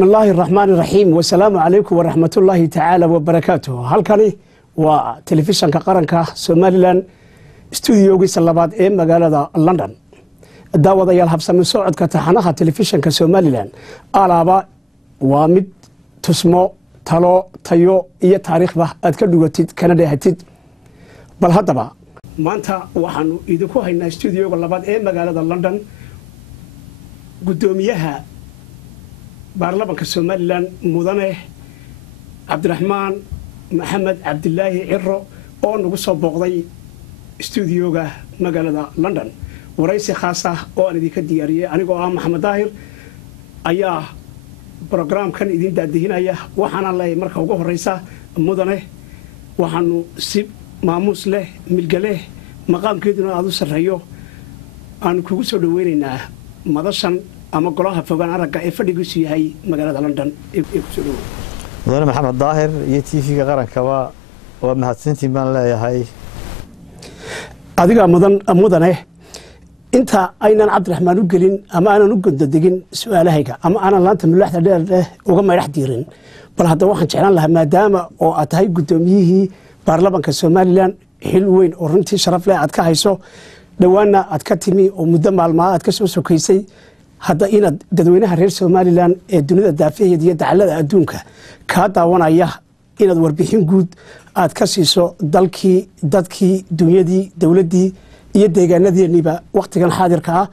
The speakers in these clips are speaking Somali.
بسم الله الرحمن الرحيم والسلام عليكم ورحمة الله تعالى وبركاته. هالكني وتلفزيون كقرنكا سوماليلاند استوديوغي سلاباد مقالة لندن. الدعوة يلهب سمي صعد كتحنها تلفزيون كسوماليلاند ألابا ومد تسمو تلو تيو إيه تاريخ به أتكلمتيد كندا هتيد بل هذا با ما أنت وحنو إذا هنا استوديو لباد مقالة لندن قدوميها baarlamaanka Soomaaliland mudane Cabdiraxmaan Maxamed Cabdillaahi Ciro oo nagu soo booqday studio-ga magaalada London waraysi khaas ah oo aan idinka diyaariyay anigoo ah Maxamed Daahir ayaa programkan idin daadihinaya waxaana leeyahay marka ugu horeysa mudane waxaanu si maamuus leh milgale maqaamkeeduna aad u sareeyo aan kugu soo dhaweynaynaa madashan أما قلها فوقان أرجع يفرق شيء مقالة لندن يكسرون. وأنا محمد ظاهر يتي في قرن كوا ومهتسنتي من لا هاي. أديك مدن أنت أين عبد الرحمن وقلين أما أنا نقول دقين سؤال هيك أما أنا لا أنت من اللحظة ده وقام يروح ديرين بل هذا واحد شعلان لها ما دام أو أتهاي قدوميه بارلمان كسوماليلاند حلوين ورنتي شرف لا أتكهيسو دوانا أتكتمي ومدام الماء أتكسو كيسي هذا إن ددوينها رئيس سوماليلاند الدنيا الدافئة دي دعالة أدونك كهذا وانا إياه إن الوربيين جود أتكسيسو دالكي دنيا دي دولة دي يدعنا دي النبا وقت كان حاضر كا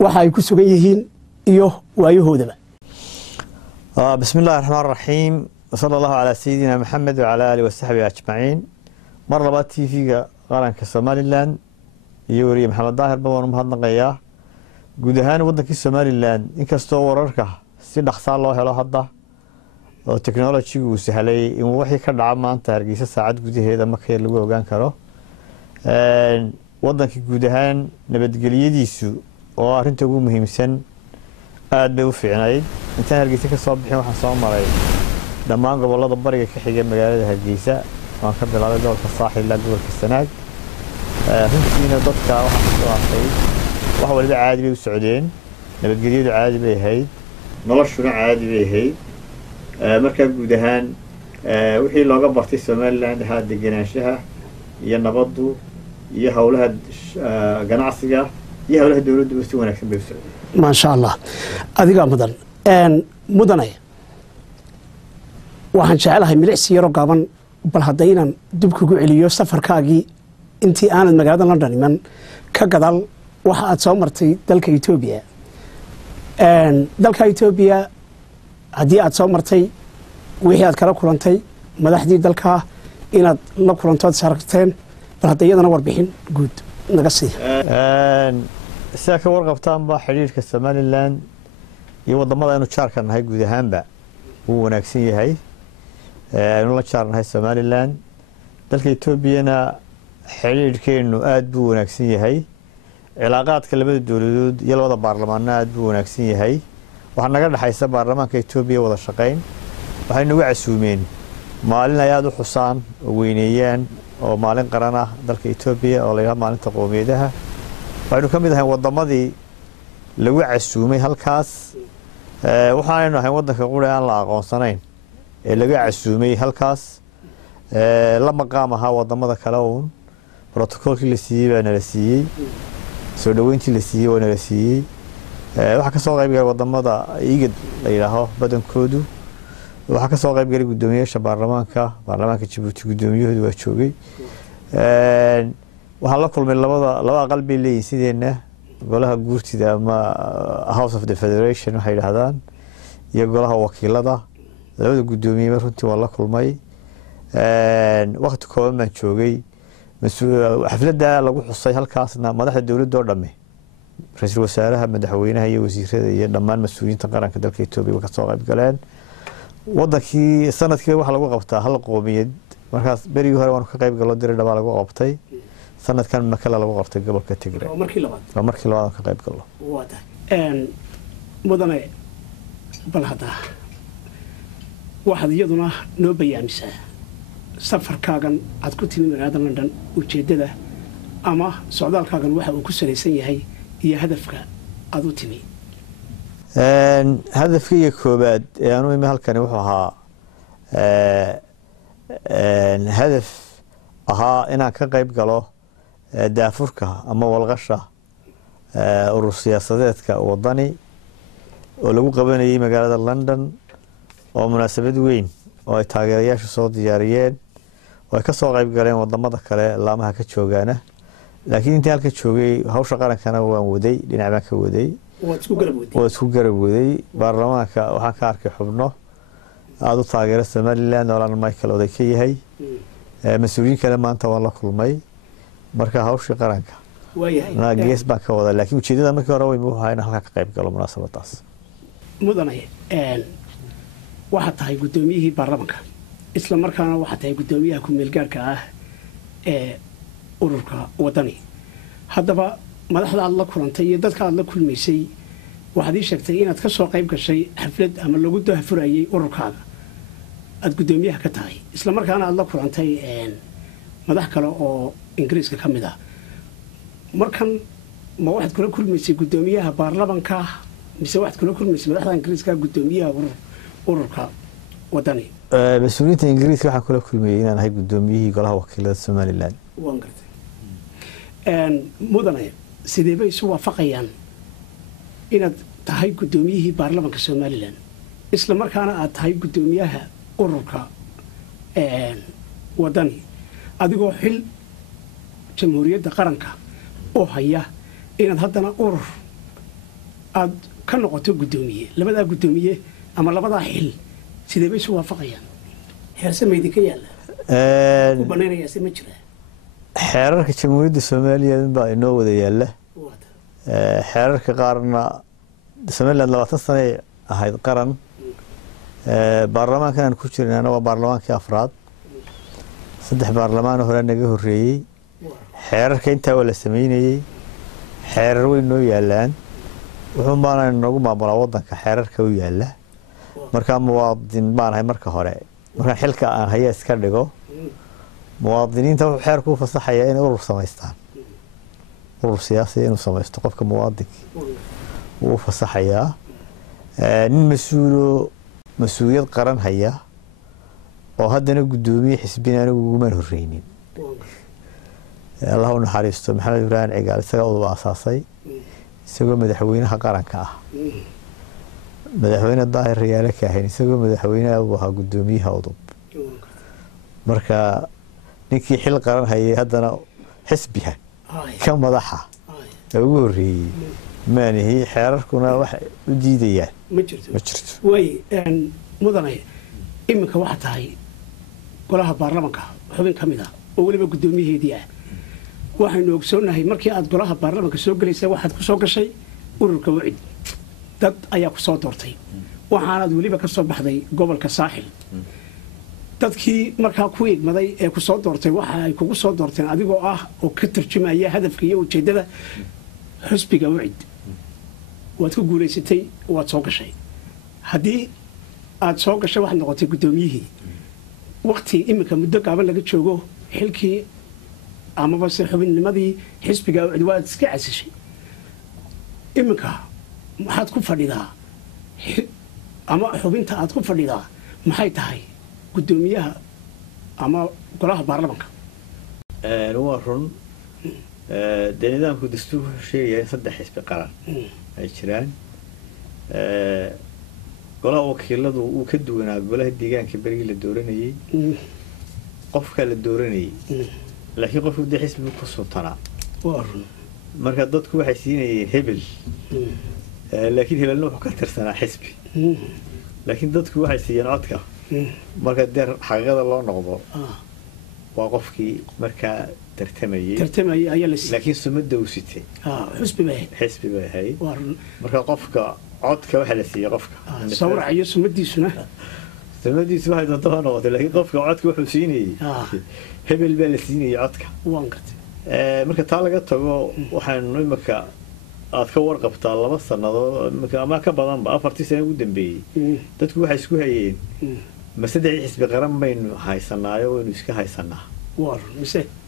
وحيكون سجيهين إيوه وأيهوده. بسم الله الرحمن الرحيم وصلى الله على سيدنا محمد وعلى آله وصحبه أجمعين. مرة باتي في قرن كسوماليلاند يوري محمد ظاهر بوان مهضنا قياه. guud ahaan waddanka Soomaaliland inkastoo wararka si dhakhso loo helo hadda oo technology uu sahlay in wixii ka dhaca maanta Hargeysa saacad gudaheeda markii lagu ogaan karo waddanka guud ahaan nabadgelyadiisu oo arinta ugu muhiimsan aad bay u fiicnayd intaan Hargeysa ka soo bixin waxaan soo maray dhammaan gobolada bariga ka xiga magaalada Hargeysa waan ka bilaabay gobolka Saaxil ilaa gobolka Sanaag runtiina dadka waxaan soo arkay wax waliba caadi bay u socdeen nabadgelyadu caadi bay ahayd noloshuna caadi bay ahayd marka guud ahaan wixii looga bartay Soomaaliland ha deganaanshaha iyo nabaddu iyo hawlaha ganacsiga iyo hawlaha dawladdu si wanaagsan bay u socdeen ma sha Allah adiga mudane waxaan jecelahay milicsi yaro gaaban bal hadaynan dib kugu celiyo safarkaagii intii aanad magaalada London iman ka gadaal waxa aad soo martay dalka Itoobiya hadii aad soo martay wixii aad kala kulantay madaxdii dalka inaad la kulantood saragteen bal hadayadana warbixin guud naga sii sida ka warqabtaan ba xiriirka Soomaaliland iyo wadamada aynu jaarka nahay guud ahaanba uu wanaagsan yahay aynu la jaarnahay Soomaaliland dalka Itoobiyana xiriirkeenu aad buu wanaagsan yahay علاقات كلمة دولود يلا برلمانات بونكسين هاي وحنا قاعد حيسا برلمان كإثيوبيا ولا شقين وهاي نوع سومين مالنا يادو حسان وينيان أو مالن قرنا ذلك إثيوبيا ولا يهم مالن تقومي ده وإنه كم ده وضم ذي لو عسومي هالكاس وحنا إنه هاي وضم كقول أنا لا قاصنين لو عسومي هالكاس لما قامها وضم ذا كلاون بروتوكول اللي سيء أنا لسيء soo dhaweyntii la siiyay oo la siiyay waxa ka soo qayb galay wadamada igid la yiraahdo badankoodu waxa ka soo qayb galay gudoomiyaasha baarlamaanka Djibouti gudoomiyahoodu waa joogay waxa la kulmay laba qalbi leeyahay sideena golaha guurtida ama House of the Federation waxay yiraahdaan iyo golaha wakiilada labada gudoomiye runtii waa la kulmay waqti kooban ma joogay xafladda lagu xusay halkaasna madaxda dawladda oo dhamay ra'iisul wasaaraha madaxweynaha iyo wasiirada iyo dhammaan mas'uuliyiinta qaranka dalka Itoobiya ka soo qayb galeen wadankii sanadkii waxa lagu qabtaa hal qoomiyad markaas berigii hore waan ka qayb galo diray dhaba lagu qabtay sanadkan makala lagu qabtay gobolka Tigray markii labaad ka qayb galo wada mudane bal hada waxaad iyaduna noo bayaamisaa safarkaagan aad ku timi magaalada London ujeedada ama socdaalkaagan waxa uu ku salaysan yahay iyo hadafka aad u timi hadafkayga koobaad ee aanu imi halkani wuxuu ahaa hadaf ahaa inaan ka qayb galo daafurka ama walqasha urur siyaasadeedka wadani oo lagu qabanayay magaalada London oo munaasabad weyn oo ay taageerayaashu soo diyaariyeen oo ay ka soo qayb galeen wadamada kale laamaha ka joogaana laakiin intii halka joogay hawsha qarankana waan waday dhinac baan ka waday oo isku garab waday baarlamaanka waxaan ka arkay xubno aad u taageera Somaliland oo Michael oday ka yahay mas'uuliyiin kale maanta waan la kulmay marka hawsha qaranka na gees baan ka wada laakiin ujeedada markii hore way muhiim in halka ka qayb galo munaasabadaas mudane waxa tahay gudoomiyihii baarlamaanka isla markaana waxa tahay gudoomiyaha ku meel gaarka ah ee ururka wadani haddaba madaxda aad la kulantay iyo dadka aad la kulmaysay waxaad ii sheegtay inaad ka soo qayb gashay xaflad ama lagu daahfurayay ururkaaga aad gudoomiyaha ka tahay isla markaana aad la kulantay madax kale oo ingiriiska ka mid ah markan ma waxaad kula kulmaysay gudoomiyaha baarlamaanka mise waxaad kula kulmaysay madaxda ingiriiska gudoomiyaha ururka wadani mas'uuliyiinta ingiriiska waxaan kula kulmayay inaan ahay gudoomiyihii golaha wakiilada Somaliland waan gartay mudane sidee bay isu waafaqayaan inaad tahay gudoomiyihii baarlamaanka Somaliland isla markaana aad tahay gudoomiyaha ururka wadani adigoo xil jamhuuriyadda qaranka oo haya inaad haddana urur aad ka noqoto gudoomiye labadaa gudoomiye ama labadaa xil sidee bay isu waafaqayaan heerse maydinka yaalla u banaynayaase ma jira xeerarka jamhuuriyadda Soomaaliya baa inoo wada yaalla xeerarka qaarna Somaliland 20 sano ahayd qaran baarlamaankan ku jirnaa waa baarlamaankii afraad saddex baarlamaan hore naga horeeyay xeerarka inta wala sameeyay xeerar weyn noo yaalaan wuxuu maana nagu maamulaa wadanka xeerarka u yaala marka muwaadin baan ahay marka hore marka xilka aan hayaa iska dhigo muwaadiniinta wuxuu xeerku fasaxaya in urur samaystaan urur siyaasi inuu samaysto qofka muwaadinka uu fasaxaya nin mas'uuliyad qaran haya oo haddana gudoomiye xisbiga anigu ugu man horeynin Allah u naxariisto Maxamed Ibrahim Cigaal isaga oo aasaasay isagoo madaxweynaha qaranka ah madaxweyne daahir riyaale ka ahayn isagoo madaxweynaha uu ahaa gudoomiyaha udub marka ninkii xil qaran hayay haddana xisbiga ka madaxa ugu horeeyay maanihi xeerarkuna wax u diidayaan ma jirto way mudane iminka waxa tahay golaha baarlamaanka xubin kamid ah oo waliba gudoomiyaheedii ah waxaynu ogsoonahay markii aad golaha baarlamaanka soo galaysay waxaad ku soo gashay ururka wacid dad ayaa ku soo doortay waxaanaad waliba ka soo baxday gobolka saaxil dadkii markaa ku igmaday ee ku soo doortay waxa ay kugu soo doorteen adigoo ah oo ka tarjumaya hadafka iyo ujeedada xisbiga wacid waad ku guuleysatay waad soo gashay haddii aad soo gashay waxaad noqotay gudoomiyihii waqti iminka muddo gaaban laga joogo xilkii amaba se xubinnimadii xisbiga wacid waad iska casishay iminka maxaad ku fadhidaa ama xubinta aad ku fadhidaa maxay tahay gudoomiyaha ama golaha baarlamaanka waa run dee nidaamku dastuurku wuxuu sheegayaa in saddex xisbi qaran ay jiraan golaha wakiiladu uu ka duwanaa golaha deegaanka berigii la dooranayay qofka la dooranayay laakiin qofku dee xisbigu ku sultanaa marka dadku waxay siinayeen hebel laakiin hebelna wuxuu ka tirsanaa xisbi laakiin dadku waxay siiyeen codka marka dee xaqiiqada loo noqdo waa qofkii markaa tartamayay ayaa la laakiin sumada uu sitay xisbi bay ahayd marka qofka codka waxa la siiyay qofka sawrac iyo sumadiisu waxay doontaa noqotay laakiin qofka codka wuxuu siinayay hebel baa la siinayay codka waan gartay marka taa laga tago waxaanu imika aad ka warqabtaa 2 sanadood ama ka badanba 4 sano ugu dambeeyay dadku waxay isku hayeen ma saddex xisbi qaran baynu haysanaayo waynu iska haysanaa war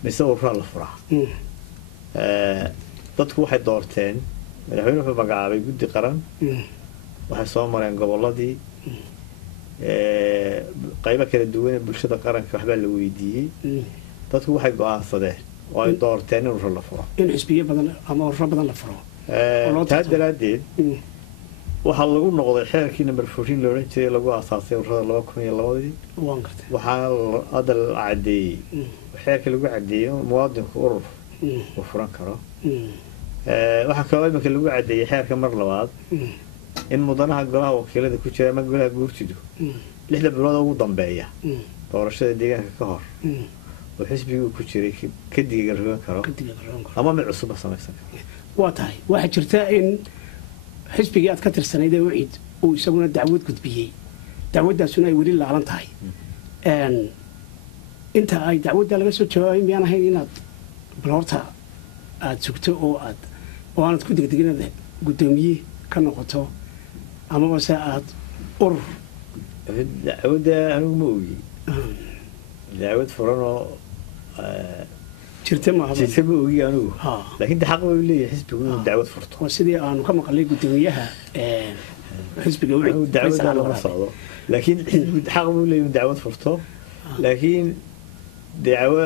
mise urur la furaa dadku waxay doorteen madaxweynuhu wuxuu magacaabay guddi qaran waxay soo mareen gobolladii qaybo kala duwan ee bulshada qaranka waxbaa la weydiiyey dadku waxay go'aansadeen oo ay doorteen in urur la furo in xisbiyo badan ama ururo badan la furo taa daraaddeed waxaa lagu noqday xeerkii number 14 la odhan jiray lagu aasaasay ururada 2002 waxaa hadda la caddeeyey xeerka lagu caddeeyey muwaadinku urur uu furan karo waxaa kaloo iminka lagu caddeeyey xeerka mar labaad in mudanaha golaha wakiilada ku jira ama golaha guurtidu 6 bilood ugu dambeeya doorashada deegaanka ka hor oo xisbigu ku jiray ka diiga karo ama mid cusub samaysan karo waa tahay waxa jirta in xisbigii aad ka tirsanayd ee wixii uu isaguna dacwad gudbiyey dacwadaasuna ay weli laalan tahay inta ay dacwadda laga soo jawaabay miyaan ahayn inaad balorta aad sugto oo aanad ku degdegin inaad guddoomiye ka noqoto amaba se aad urur dacwadda anigu ma ogi dacwad furanoo jirta ma ogi anigu laakiin xaq uu leeyahay xisbigu inuu dacwad furto waa sidii aanu ka maqlay guddoomiyaha xisbiga uu dacwad lama socdo laakiin xisbigu xaq uu leeyahay inuu dacwad furto laakiin dacwo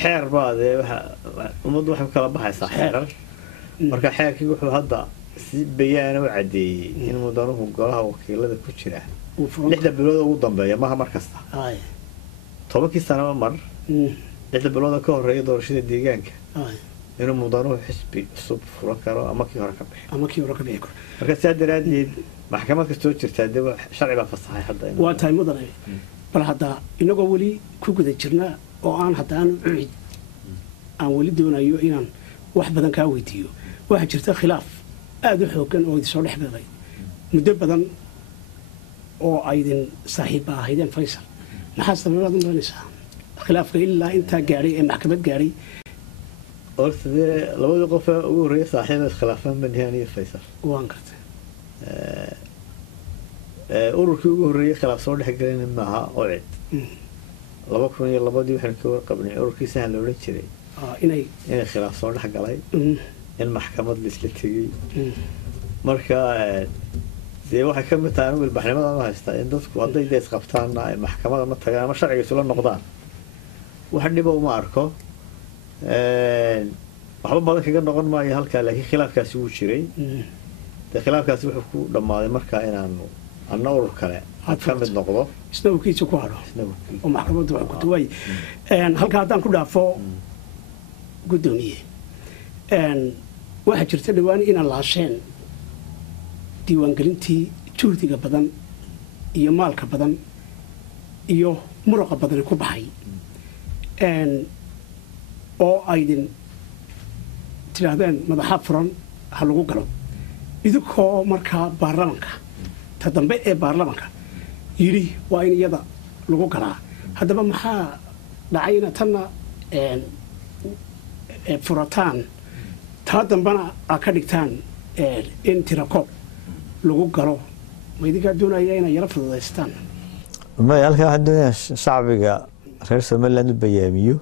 xeer baad ummaddu waxay kala baxaysaa xeerar marka xeerkii wuxuu hadda si bayaan u cadeeyay in mudanuhu golaha wakiilada ku jira 6 bilood ugu dambeeya maaha mar kasta 10 sano mar 6 bilood ka horeeya doorashada deegaanka inuu mudanuhu xisbi cusub furan karo ama kii hore ka bixi karo marka sidaa daraaddeed maxkamad kastoo jirta dib sharci baa fasaxay hadda waa tahay mudane bal hadda inagoo weli ku guda jirna oo aan haddaan ucid aan weli doonayo inaan wax badan kaa weydiiyo waxaa jirta khilaaf aada u xoogan oo idin soo dhex galay muddo badan oo aydin saaxiibba ahaydeen faysal maxaa sababaad u maranaysaa khilaafka ilaa intaa gaadhay ee maxkamad gaadhay horta dee labadii qof ugu horreeya saaxiiba iskhilaafaan baniyaan iyo faysal waan gartay ururkii ugu horreeyay khilaaf soo dhex galayna maaha ocid 2002 waxaan ka warqabnay ururkii sahan la odhan jiray inay khilaaf soo dhex galay in maxkamad la isla tegey marka dee waxay ka mid tahay anigu ilbaxnimada ma haystaa in dadku hadday dee isqabtaanna ay maxkamada ma tagaan ama sharciga isula noqdaan wax dhiba uma arko waxba badan kaga noqon maayo halkaa laakiin khilaafkaasi wuu jiray dee khilaafkaasi wuxuu ku dhammaaday markaa inaanu anna urur kale ka mid noqdo isna urkiisa ku hadho oo maxkamaddu wax ku tuway halkaa haddaan ku dhaafo guddoomiye waxaa jirta dhowaan inaan laasheen diiwaangelintii juhdiga badan iyo maalka badan iyo muruqa badani ku baxay oo aydin tidhaahdeen madaxa furan ha lagu galo idinkoo markaa baarlamanka ta dambe ee baarlamanka yidhi waa in iyada lagu galaa haddaba maxaa dhacay ina tanna furataan taa dambena aa ka dhigtaan in tirakoob lagu galo ma idinkaa doonaya inay yaro fududaystaan may halkaa waxaan doonayaa shacbiga reer somaliland u bayaamiyo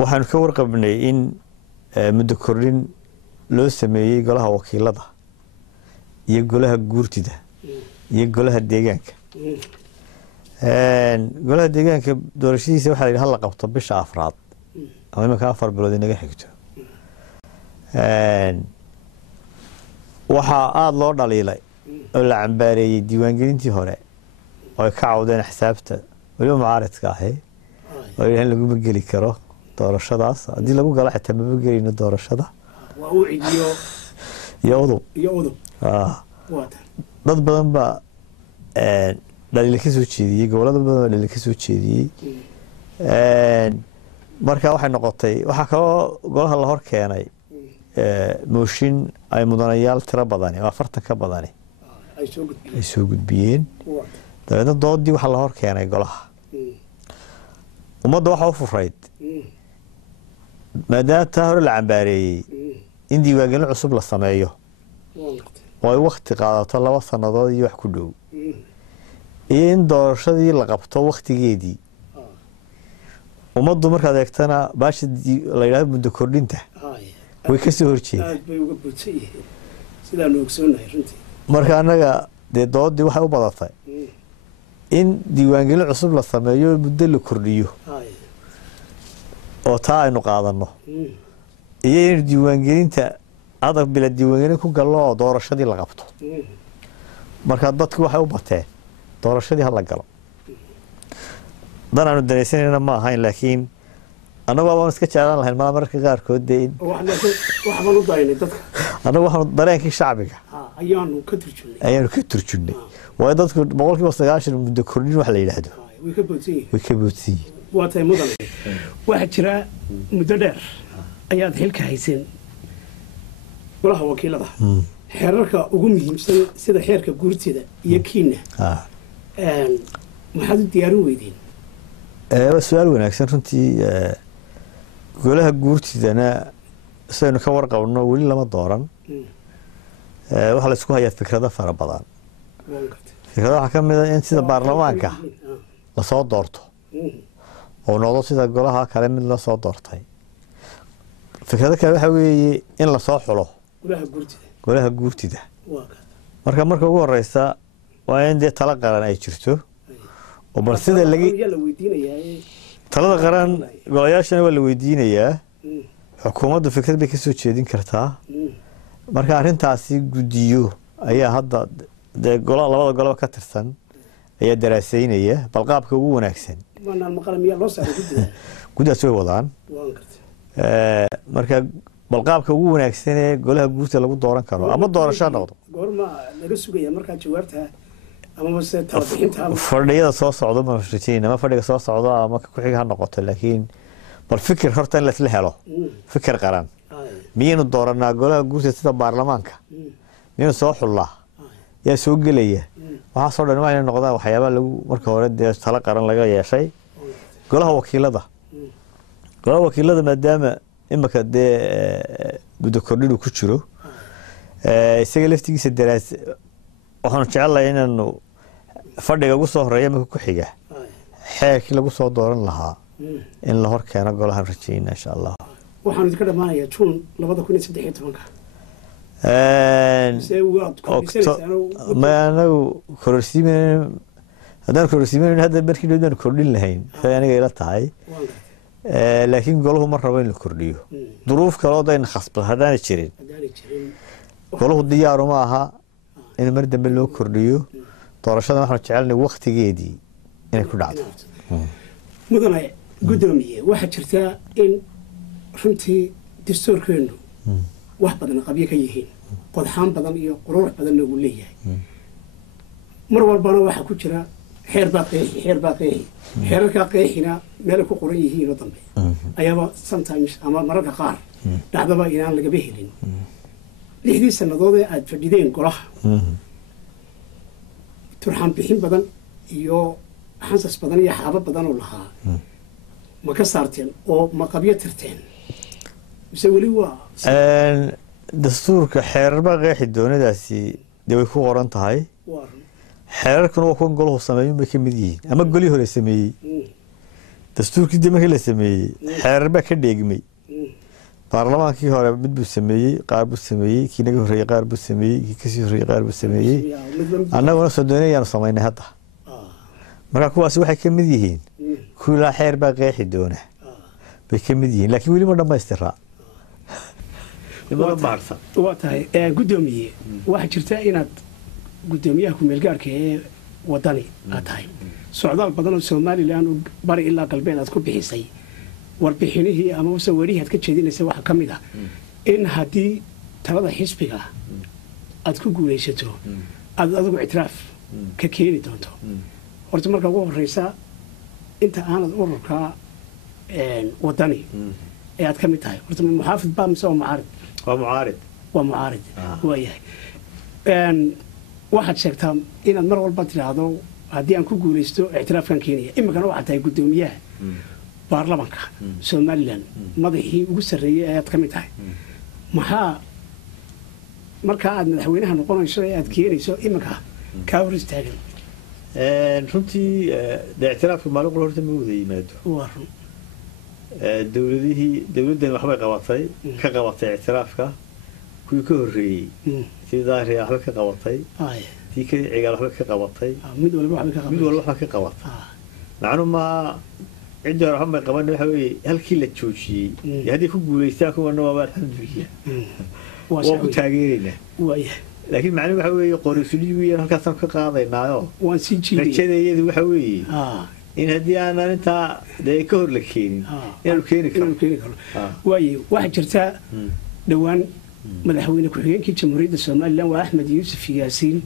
waxaanu ka warqabnay in muddo kordhin loo sameeyey golaha wakiilada iyo golaha guurtida iyo golaha deegaanka golaha deegaanka doorashadiisa waxaa la yidhi hala qabto bisha 4 ama imanka 4 bilood inaga xigto waxaa aada loo dhaliilay oo la cambaareeyey diiwaangelintii hore oo ay ka cawdeen xisaabta weliba mucaaridka ahi oo yidhahan laguma geli karo doorashadaas haddii lagu galo xitaa mama gelayno doorashada iyo udub dad badan baa dhaliila ka soo jeediyey gobolada badan baa dhaliila ka soo jeediyey marka waxay noqotay waxaa kaloo golaha la hor keenay mooshin ay mudanayaal tiro badani oo 40 ka badani ay soo gudbiyeen dabeedna doodii waxaa la hor keenay golaha ummadda waxaa u furayd maadaama taa hore la cambaareeyey in diiwaangelin cusub la sameeyo oo ay waqti qaadato 2 sannadood iyo wax ku dhow iyo in doorashadii la qabto waqtigeedii ummaddu markaad eegtana baasha la yidhaahdo muddo kordhinta way ka soo horjeedaan sidaa loo ogsoonahay runtii marka annaga dee doodii waxay u badatay in diiwaangelin cusub la sameeyo muddo la kordhiyo oo taa aynu qaadanno iyo in diiwaangelinta adag bila diiwaangelin ku gallo oo doorashadii la qabto marka dadku waxay u bateen doorashadii ha la galo dan aanu danaysanayna ma ahayn laakiin annagu waan iska jeclaan lahayn mararka qaarkood dee waxbaan u daynay dadka annagu waxaanu dareenkii shacbiga ayaanu ka turjunnay waayo dadku 90% muddo kordhin wax la yidhaahdo way ka boodsan yihiin waa tahay mudan waxaa jira muddo dheer ayaad xilka hayseen golaha wakiilada xeerarka ugu muhiimsan sida xeerka guurtida iyo kiina maxaad u diyaarin weydeen waa su-aal wanaagsan runtii golaha guurtidana sidaynu ka warqabno weli lama dooran waxaa la isku hayaa fikrado fara badan fikrada waxaa ka mid ah in sida baarlamaanka lasoo doorto oo noqdo sida golaha kale mid la soo doortay fikrado kale waxa weeye in lasoo xulo golaha guurtida marka ugu horeysa waa in dee tala qaran ay jirto oo bal sida talada qaran golayaashana waa la weydiinayaa xukuumaddu fikrad bay ka soo jeedin kartaa marka arrintaasi guddiyo ayaa hadda dee labada goloba ka tirsan ayaa daraasaynaya bal qaabka ugu wanaagsan guddaas way wadaan marka bal qaabka ugu wanaagsan ee golaha guurta lagu dooran karo ama doorasho noqdo fadhiyada soo socdo ma rajayna ma fadhiga soo socdo ama ku xiga ha noqoto laakiin bal fikir horta in la isla helo fikir qaran miyaynu dooranaa golaha guurta sida baarlamaanka miyaynu soo xullaa yaa soo gelaya waxaasoo dhan waa inay noqdaan waxyaabaa lagu marka hore dee talo qaran laga yeeshay golaha wakiilada maadaama imika dee muddo kordhinu ku jiro isaga laftigiisa waxaanu jecelnahay inaanu fadhiga ugu soo horeeya imika ku xiga xeerkii lagu soo dooran lahaa in la hor keeno golahan rajayna insha allah waxaanu idinka dhammaanayaa juun 2013 ma anagu kororsiimen haddaan kororsiimen hadda markii dhow baan kordhin lahayn say aniga ila tahay laakiin golahu ma rabo in la kordhiyo duruuf kale oo dayna khasbad haddaanay jirin golahu diyaaru ma aha in mar dambe loo kordhiyo doorashada waxaanu jecelnay waktigeedii inay ku dhacdo mudane guddoomiye waxaa jirtaa in runtii dastuurkeennu wax badan qabyo ka yihiin qodxaan badan iyo quruux badanna uu leeyahay mar walbana waxaa ku jira xeer baa qeexi xeerarkaa qeexina meelay ku qoran yihiin oo dambe ayaaba sometimes ama mararka qaar dhacdaba inaan lagaba helin 6 sannadood ee aad fadhideen golaha turxaan bixin badan iyo xansas badan iyo xaabo badan oo lahaa ma ka saarteen oo ma qabyo tirteen mise weli waa dastuurka xeerar qeexi doonadaasi dee way ku qoran tahay xeerarkuna waa kuwan golahu sameeyun bay ka mid yihiin ama golii hore sameeyey dastuurkii dee markii la sameeyey xeerar baa ka dheegmay baarlamaankii hore mid buu sameeyey qaar buu sameeyey kii naga horreeyey qaar buu sameeyey kii kasii horreeyey qaar buu sameeyey annaguna sodoonay ayaanu samaynay hadda marka kuwaasi waxay ka mid yihiin kuwii laa xeer baa qeexi doona bay ka mid yihiin laakiin weli ma dhammaystiraa waa tahay guddoomiye waxaa jirta inaad guddoomiyaha ku-meelgaarka ee wadani aad tahay socdaal badan oo somalilan bari ilaa galbeed aad ku bixisay warbixinihii ama sawirihii aad ka jeedinaysa waxaa ka mid ah in haddii talada xisbiga aad ku guulaysato aad adigu ictiraaf ka keeni doonto horta marka ugu horeysa inta aanad ururka wadani ee aad ka mid tahay horta muxaafid baa mise waa mucaarid waayahay waxaad sheegtaa inaad mar walba tidhaahdo haddii aan ku guulaysto ictiraafkan keenaya iminkana waxaad tahay guddoomiyaha baarlamanka somalilan madaxii ugu sarreeyey ayaad ka mid tahay maxaa markaa aad madaxweynaha noqonayso ee aad keenayso iminka kaa hor istaagan runtii dee ictiraafka maalin qol horta ma wada yimaado waa run dowladdan waxbay qabatay ka qabatay ictiraafka kuwii ka horreeyey sidaa ree waxba ka qabatay tii ka cigaal waxba ka qabatay mid walba waxba ka qabatay macnuu maaha cidda hore waxba may qaban waxa weeye halkii la joojiyey haddii ku guulaystaan kuwana waaba alxamdulilah waa ku taageeraynaa laakiin macnuhu waxa weeye qorisuliyiin halkaasaan ka qaadaynaayo rajadeeyadu waxa weeye in haddii aanan intaa dee ka hor la keenin inaanu keeni karno waaye waxaa jirtaa dhowaan madaxweyne ku-xigeenkii jamhuuriyadda somalilan waa axmed yuusuf yaasiin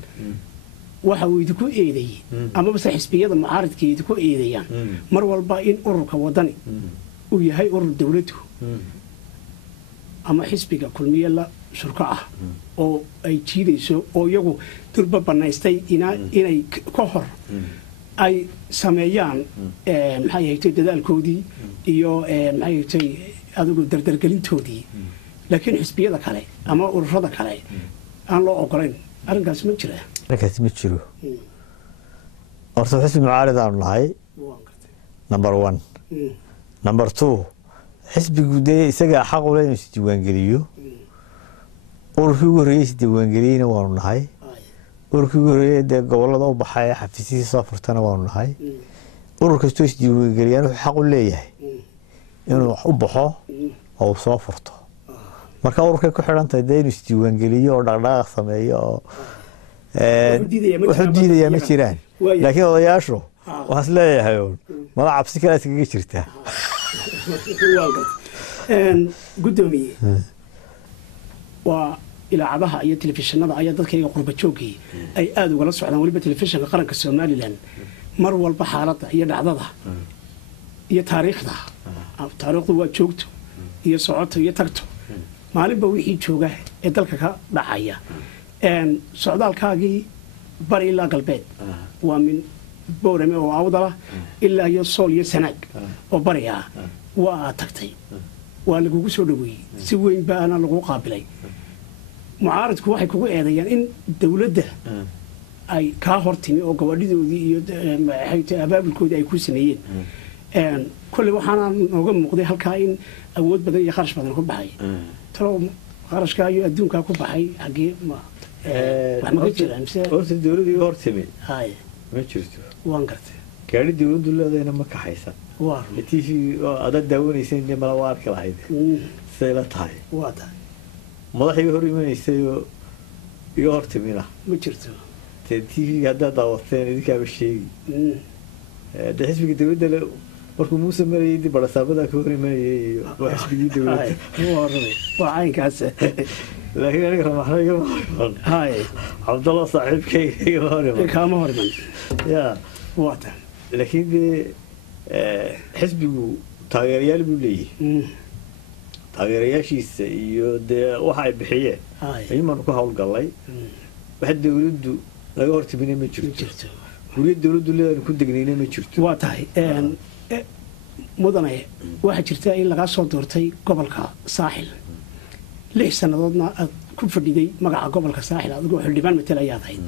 waxa uu idinku eedeeyey amabase xisbiyada mucaaridka idinku eedeeyaan mar walba in ururka wadani uu yahay urur dowladdu ama xisbiga kulmiye la shurko ah oo ay jiidayso oo iyagu durba banaystay inay ka hor ay sameeyaan maxay haytay dadaalkoodii iyo maxay haytay adigu dardargelintoodii laakiin xisbiyada kale ama ururada kale aan loo ogolayn arrinkaas ma jira arrinkaas ma jiro horta xisbi mucaarid aanu nahay number 1 number 2 xisbigu dee isagaa xaq u leh inuu isdiiwaangeliyo ururkii ugu horreeyey isdiiwaangeliyeyna waanu nahay ururkii ugu horreeyey dee gobollada u baxay xafiisyadii soo furtana waanu nahay urur kastoo isdiiwaangeliyaan wuxuu xaq u leeyahay inuu u baxo oo uu soo furto marka ururkay ku xidhan tahay dee inuu isdiiwaangeliyo oo dhaqdhaqaaq sameeyo oo wuxuu diidayaa ma jiraan laakiin odayaashu waxaas leeyahay mala cabsi kale iskaga jirtaa gudoomiye waa ilaacadaha iyo telefishinada ayaa dadkayga qurba joogii ay aada ugala socdaan weliba telefishinka qaranka somalilan mar walba xaaladda iyo dhacdada iyo taariikhda taariikhdu waa joogto iyo socoto iyo tagto maalinba wixii jooga ee dalka ka dhacaya socdaalkaagii bari ilaa galbeed waa min boorame oo awdala ilaa iyo sool iyo sanaag oo bari ah waa aad tagtay waa lagugu soo dhaweeyey si weyn baana lagu qaabilay mucaaridku waxay kugu eedeeyaan in dowladda ay kaa hortimi oo gabadhidoodii iyo abaabulkoodii ay ku sameeyeen kolley waxaana nooga muuqday halkaa in awood badan iyo kharash badan ku baxay talow kharashkaa iyo adduunkaa ku baxay xaggee wax maga jiraan horta dowladii hortimi ma jirto waan gartay gaari dowladdu leedayna ma kaxaysan t v adaa daawanaysan dee mala waa arki lahayd siday la tahay waa tahay madax iga hor imanaysayoo iga hortimina ma jirto dee t v haddaad daawateen idinkaaba sheegi dee xisbiga dowladda markuu muuse marayay dib barasaabada ka hor imanayay iyo waa xisbigii dowladda waa caynkaas laakiin aniga ramaxna igama horiman cabdallah saaxiibkayga igama horiman kaama horiman ya waa tahay laakiin dee xisbigu taageerayaal buu leeyahay taageerayaashiisa iyo dee waxa ay bixiyeen ayumaanu ku hawlgallay waxa dowladdu laga hortimina ma jirto guryo dowladdu leedaanu ku degnayna ma jirto waa tahay mudane waxaa jirta in lagaa soo doortay gobolka saaxil 6 sannadoodna aad ku fadhiday magaca gobolka saaxil adigoo xildhibaan matalayaad ahayd